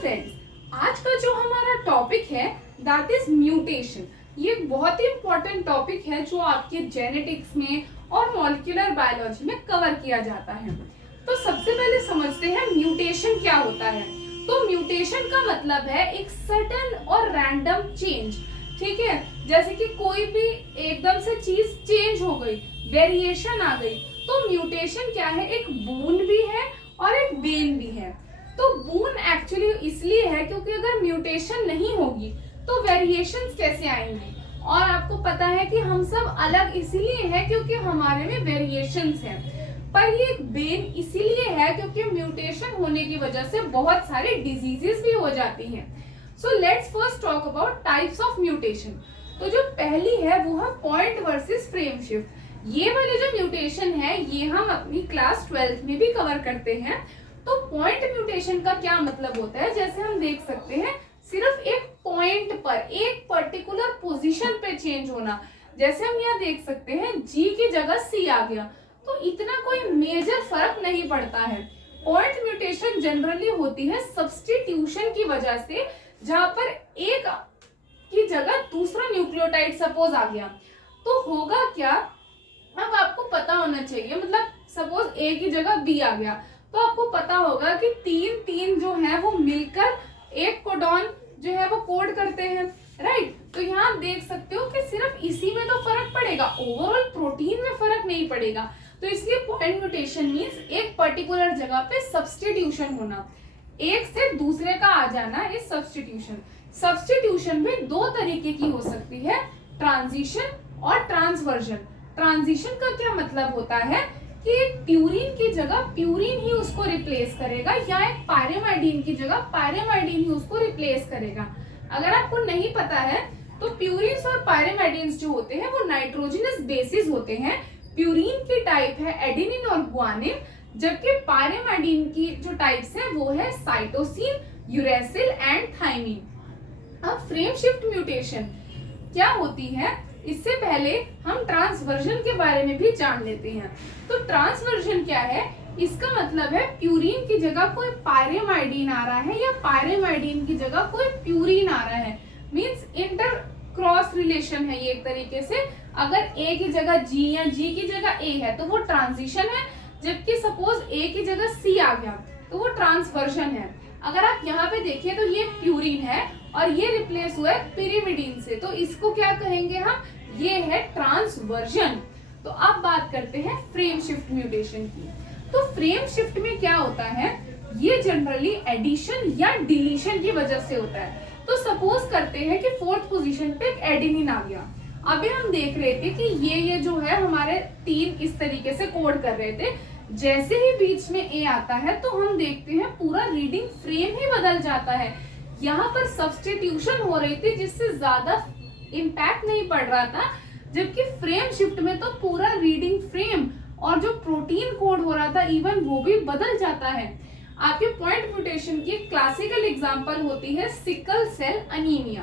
Friends, आज का जो हमारा टॉपिक है दैट इज म्यूटेशन। ये एक बहुत ही इम्पोर्टेंट टॉपिक है जो आपके जेनेटिक्स में और मॉलिक्यूलर बायोलॉजी में कवर किया जाता है। तो सबसे पहले समझते हैं म्यूटेशन क्या होता है। तो म्यूटेशन का मतलब है एक सडन और रैंडम चेंज, ठीक है। जैसे कि कोई भी एकदम से चीज चेंज हो गई, वेरिएशन आ गई, तो म्यूटेशन क्या है, एक बून भी है और एक बेन भी है। तो बून एक्चुअली इसलिए है क्योंकि अगर म्यूटेशन नहीं होगी तो वेरिएशंस कैसे आएंगी, और आपको पता है कि हम सब अलग इसीलिए है क्योंकि हमारे में वेरिएशंस है। पर ये एक बेन इसीलिए है क्योंकि म्यूटेशन होने की वजह से बहुत सारे डिजीजेस भी हो जाती हैं। So let's first talk about types of mutation. तो जो पहली है वो है पॉइंट वर्सेस फ्रेम शिफ्ट। ये वाले जो म्यूटेशन है ये हम अपनी क्लास 12th में भी कवर करते हैं। तो पॉइंट म्यूटेशन का क्या मतलब होता है, जैसे हम देख सकते हैं सिर्फ एक पॉइंट पर, एक पर्टिकुलर पोजीशन पे चेंज होना। जैसे हम यहाँ देख सकते हैं जी की जगह सी आ गया, तो इतना कोई मेजर फर्क नहीं पड़ता है। पॉइंट म्यूटेशन जनरली होती है सब्स्टिट्यूशन की वजह से, जहां पर एक की जगह दूसरा न्यूक्लियोटाइड सपोज आ गया, तो होगा क्या, अब आपको पता होना चाहिए, मतलब सपोज ए की जगह बी आ गया, तो आपको पता होगा कि तीन जो है वो मिलकर एक कोडॉन जो है वो कोड करते हैं, राइट। तो यहाँ देख सकते हो कि सिर्फ इसी में तो फर्क पड़ेगा, ओवरऑल प्रोटीन में फर्क नहीं पड़ेगा। तो इसलिए पॉइंट म्यूटेशन मींस एक पर्टिकुलर जगह पे सब्स्टिट्यूशन होना, एक से दूसरे का आ जाना इस सब्स्टिट्यूशन। सब्स्टिट्यूशन में दो तरीके की हो सकती है, ट्रांजिशन और ट्रांसवर्जन। ट्रांजिशन का क्या मतलब होता है कि एक प्यूरिन की जगह प्यूरिन ही उसको रिप्लेस करेगा, या एक पायरेमाइडिन की जगह पायरेमाइडिन ही उसको रिप्लेस करेगा। अगर आपको नहीं पता है तो प्यूरिन्स और पायरेमाइडिन्स जो होते हैं वो नाइट्रोजनस बेसिस होते हैं। प्यूरिन की टाइप है एडेनिन और गुआनिन, जबकि पायरेमाइडिन की जो टाइप्स है वो है साइटोसिन, यूरेसिल एंड थाइमिन। अब फ्रेम शिफ्ट म्यूटेशन क्या होती है, इससे पहले हम ट्रांसवर्जन के बारे में भी जान लेते हैं। तो ट्रांसवर्जन क्या है, इसका मतलब है प्यूरिन की जगह कोई पायरेमाइडिन आ रहा है या पायरेमाइडिन की जगह कोई प्यूरिन आ रहा है। मींस इंटर क्रॉस रिलेशन है ये एक तरीके से। अगर ए की जगह जी या जी की जगह ए है तो वो ट्रांजिशन है, जबकि सपोज ए की जगह सी आ गया तो वो ट्रांसवर्जन है। अगर आप यहाँ पे देखिए तो ये प्यूरिन है और ये रिप्लेस हुआ है पिरिमिडीन से, तो इसको क्या कहेंगे हम, ये है ट्रांसवर्जन। तो अब बात करते हैं फ्रेम शिफ्ट म्यूटेशन की। तो फ्रेम शिफ्ट में क्या होता है, ये जनरली एडिशन या डिलीशन की वजह से होता है। तो सपोज करते हैं कि फोर्थ पोजीशन पे एक एडेनिन आ गया। अभी हम देख रहे थे कि ये जो है हमारे तीन इस तरीके से कोड कर रहे थे। जैसे ही बीच में ए आता है तो हम देखते हैं पूरा रीडिंग फ्रेम ही बदल जाता है। यहाँ पर सब्स्टिट्यूशन हो रही थी जिससे ज्यादा इम्पैक्ट नहीं पड़ रहा था, जबकि फ्रेम शिफ्ट में तो पूरा रीडिंग फ्रेम और जो प्रोटीन कोड हो रहा था इवन वो भी बदल जाता है। आपके पॉइंट म्यूटेशन की क्लासिकल एग्जांपल होती है सिकल सेल अनीमिया।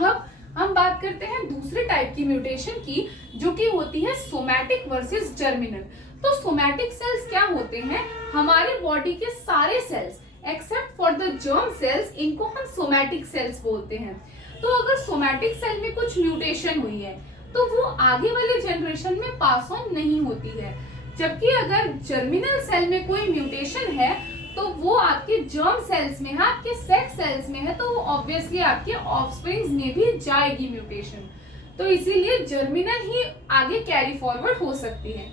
अब हम बात करते हैं दूसरे टाइप की म्यूटेशन की, जो कि होती है सोमैटिक वर्सेस जर्मिनल। तो सोमैटिक सेल्स क्या होते हैं, हमारे बॉडी के सारे cells except for the germ cells, इनको हम सोमैटिक सेल्स बोलते हैं। तो अगर सोमैटिक सेल में कुछ म्यूटेशन हुई है तो वो आगे वाले जनरेशन में पास ऑन नहीं होती है, जबकि अगर जर्मिनल सेल में कोई म्यूटेशन है तो वो आपके जर्म सेल्स में है, आपके सेक्स सेल्स में है, तो वो ऑब्वियसली आपके ऑफस्प्रिंग्स में भी जाएगी म्यूटेशन। तो इसीलिए जर्मिनल ही आगे कैरी फॉरवर्ड हो सकती है।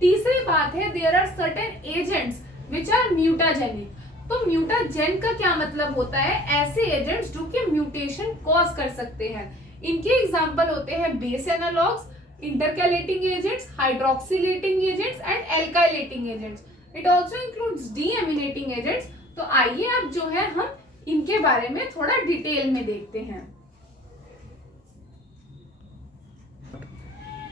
तीसरी बात है, there are certain agents which are mutagenic. तो म्यूटाजेन का क्या मतलब होता है, ऐसे एजेंट्स जो कि म्यूटेशन कॉज कर सकते हैं। इनके एग्जांपल होते हैं base analogues, intercalating agents, hydroxylating agents and alkylating agents. It also includes deaminating agents. तो आइए अब जो है हम इनके बारे में थोड़ा डिटेल में देखते हैं।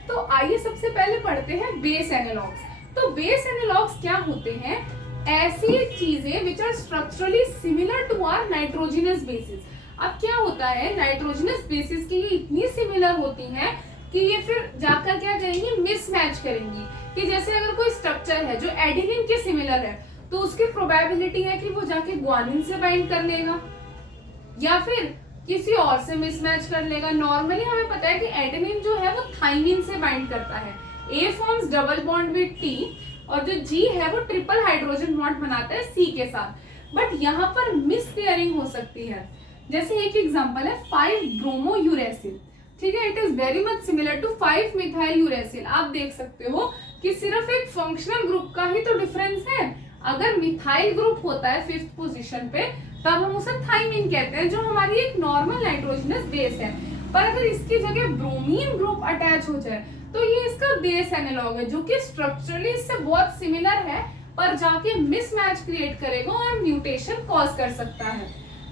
तो आइए सबसे पहले पढ़ते हैं बेस एनालॉग्स। तो बेस एनालॉग्स क्या होते हैं, ऐसी चीजें which are structurally similar to our nitrogenous bases. अब क्या होता है, नाइट्रोजनस बेसिस की ये इतनी सिमिलर होती हैं कि ये फिर जाकर क्या करेंगी, मिसमैच करेंगी। कि जैसे अगर कोई स्ट्रक्चर है जो एडेनिन के सिमिलर है तो उसकी प्रोबेबिलिटी है कि वो जाके ग्वानिन से बाइंड कर लेगा या फिर किसी और से मिसमैच कर लेगा। नॉर्मली हमें पता है कि एडेनिन जो है वो थाइमिन से बाइंड करता है। A forms double bond with T और जो जी है वो ट्रिपल हाइड्रोजन बॉन्ड बनाता है सी के साथ। बट यहाँ पर मिसपेयरिंग हो सकती है। जैसे एक एग्जांपल है 5 ब्रोमो यूरेसिल, ठीक है, it is very much similar to 5 methyl uracil. आप देख सकते हो कि सिर्फ एक फंक्शनल ग्रुप का ही तो डिफरेंस है। अगर मिथाइल ग्रुप होता है 5th पोजीशन पे तब हम उसे थाइमिन कहते हैं, जो हमारी एक नॉर्मल नाइट्रोजनस बेस है। पर अगर इसकी जगह ब्रोमीन ग्रुप अटैच हो जाए तो ये इसका बेस एनालॉग है, जो कि स्ट्रक्चरली इससे बहुत सिमिलर है, पर जाके मिसमैच क्रिएट करेगा और म्यूटेशन कॉज कर सकता है।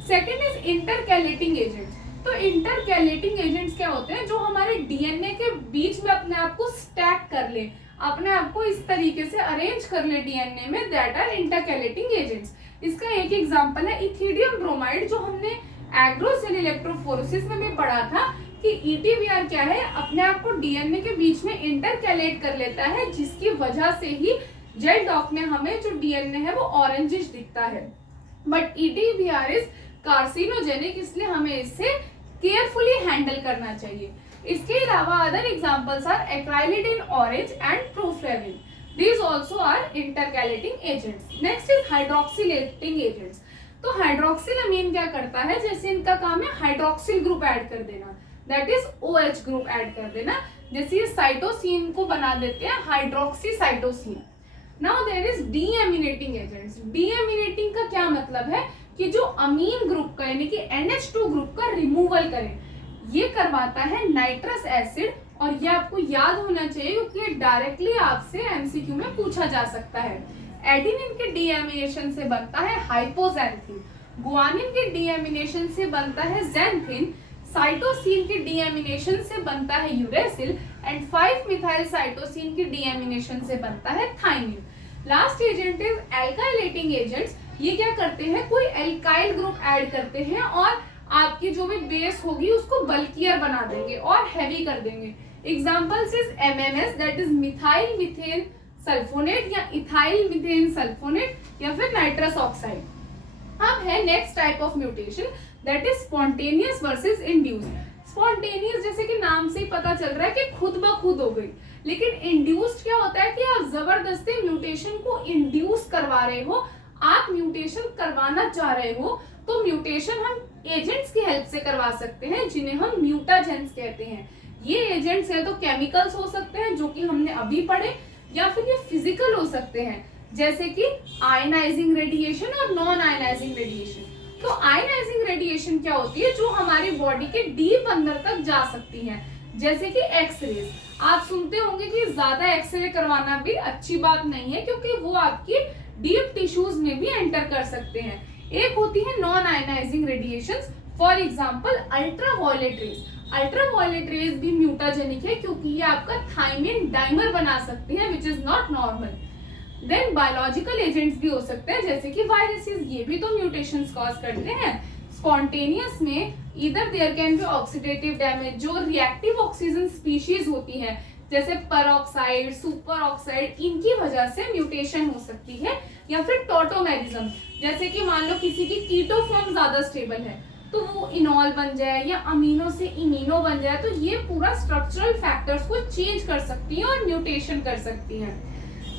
Second is intercalating agents. तो इंटरकैलेटिंग एजेंट्स क्या होते हैं? जो हमारे डीएनए के बीच में अपने आप को स्टैक कर ले, अपने आप को इस तरीके से अरेंज कर ले डीएनए में, दैट आर इंटरकैलेटिंग एजेंट्स। इसका एक एग्जांपल है इथिडियम ब्रोमाइड, जो हमने एग्रोसेल इलेक्ट्रोफोरेसिस में भी पढ़ा था कि ईटीबीआर क्या है, अपने आप को डीएनए के बीच में इंटरकैलेट कर लेता है, जिसकी वजह से ही जेल डॉक में हमें जो डीएनए है वो ऑरेंजिश दिखता है। बट ईटीबीआर इज कार्सिनोजेनिक, इसलिए हमें इसे केयरफुली हैंडल करना चाहिए। इसके अलावा other examples are acridine orange and proflavine. These also are intercalating agents. Next is hydroxylating agents. तो हाइड्रोक्सिलामीन क्या करता है? जैसे इनका काम है हाइड्रोक्सिल ग्रुप ऐड कर देना, that is OH group add कर देना। जैसे ये साइटोसिन को बना देते हैं hydroxy cytosine. Now there is deaminating agents. Deaminating का क्या मतलब है? कि जो अमीन ग्रुप का यानी कि NH2 ग्रुप का रिमूवल करे, ये करवाता है नाइट्रस एसिड। और ये आपको याद होना चाहिए क्योंकि डायरेक्टली आपसे एमसीक्यू में पूछा जा सकता है। एडेनिन के डीएमिनेशन से बनता है हाइपोजेंथिन, गुआनिन के डीएमिनेशन से बनता है जेंथिन, साइटोसिन के डीएमिनेशन से बनता है यूरेसिल एंड 5 मिथाइल साइटोसिन के डीएमिनेशन से बनता है thymine. Last agent is alkylating agents. ये क्या करते हैं? कोई एल्काइल ग्रुप ऐड करते हैं और आपकी जो भी बेस होगी उसको बल्कियर बना देंगे और हैवी कर देंगे। Examples is MMS, that is methyl methane sulphonate या इथाइल मीथेन सल्फोनेट या फिर नाइट्रस ऑक्साइड। अब है next type of mutation, that is spontaneous versus induced. Spontaneous जैसे कि नाम से ही पता चल रहा है कि खुद ब खुद हो गई, लेकिन इंड्यूस्ड क्या होता है कि आप जबरदस्ती म्यूटेशन को इंड्यूस करवा रहे हो, आप म्यूटेशन करवाना चाह रहे हो। तो म्यूटेशन हम एजेंट्स की हेल्प से करवा सकते हैं, जिन्हें हम म्यूटाजेंस कहते हैं। ये एजेंट्स है तो केमिकल्स हो सकते हैं जो कि हमने अभी पढ़े, या फिर ये फिजिकल हो सकते हैं जैसे कि आयनाइजिंग रेडिएशन और नॉन आयनाइजिंग रेडिएशन। तो आयनाइजिंग रेडिएशन क्या होती है? जो हमारी बॉडी के डीप अंदर तक जा सकती है, जैसे कि एक्सरेज। आप सुनते होंगे कि ज्यादा एक्सरे करवाना भी अच्छी बात नहीं है, क्योंकि वो आपकी डीप टिश्यूज में भी एंटर कर सकते हैं। एक होती है non ionising radiations, for example ultraviolet rays. Ultraviolet rays भी म्यूटाजेनिक है क्योंकि ये आपका थाइमिन डाइमर बना सकती है, which is not normal. Then biological agents भी हो सकते हैं जैसे कि वायरसेस, ये भी तो म्यूटेशंस कॉज करते हैं। स्पॉन्टेनियस में either there can be oxidative damage, जो रिएक्टिव ऑक्सीजन स्पीशीज होती है जैसे परऑक्साइड, सुपर ऑक्साइड, इनकी वजह से म्यूटेशन हो सकती है। या फिर टॉटोमेरिज्म, जैसे कि मान लो किसी की कीटो फॉर्म ज्यादा स्टेबल है तो वो इनॉल बन जाए या अमीनो से इमीनो बन जाए, तो ये पूरा स्ट्रक्चरल फैक्टर्स को चेंज कर सकती है और म्यूटेशन कर सकती है।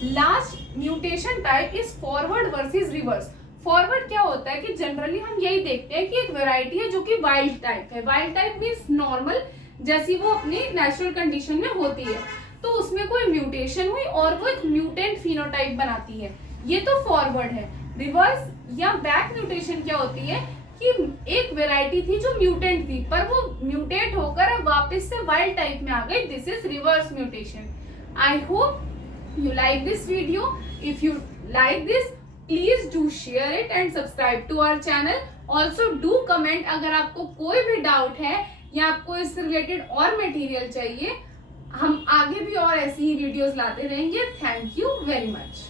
Last mutation type is forward versus reverse. Forward क्या होता है कि जनरली हम यही देखते हैं कि एक वैरायटी है जो कि वाइल्ड टाइप है। वाइल्ड टाइप मींस नॉर्मल, जैसी वो अपनी नेचुरल कंडीशन में होती है, तो उसमें कोई म्यूटेशन हुई और वो एक म्यूटेंट फिनोटाइप बनाती है, ये तो फॉरवर्ड है। रिवर्स या बैक म्यूटेशन क्या होती है कि एक वैरायटी थी जो म्यूटेंट थी, पर वो म्यूटेट होकर अब वापस से वाइल्ड टाइप में आ गई, this is reverse mutation. I hope you like this video. If you like this, please do share it and subscribe to our channel. Also do comment अगर आपको कोई भी डाउट है या आपको इससे रिलेटेड और मटेरियल चाहिए। हम आगे भी और ऐसी ही वीडियोस लाते रहेंगे। Thank you very much.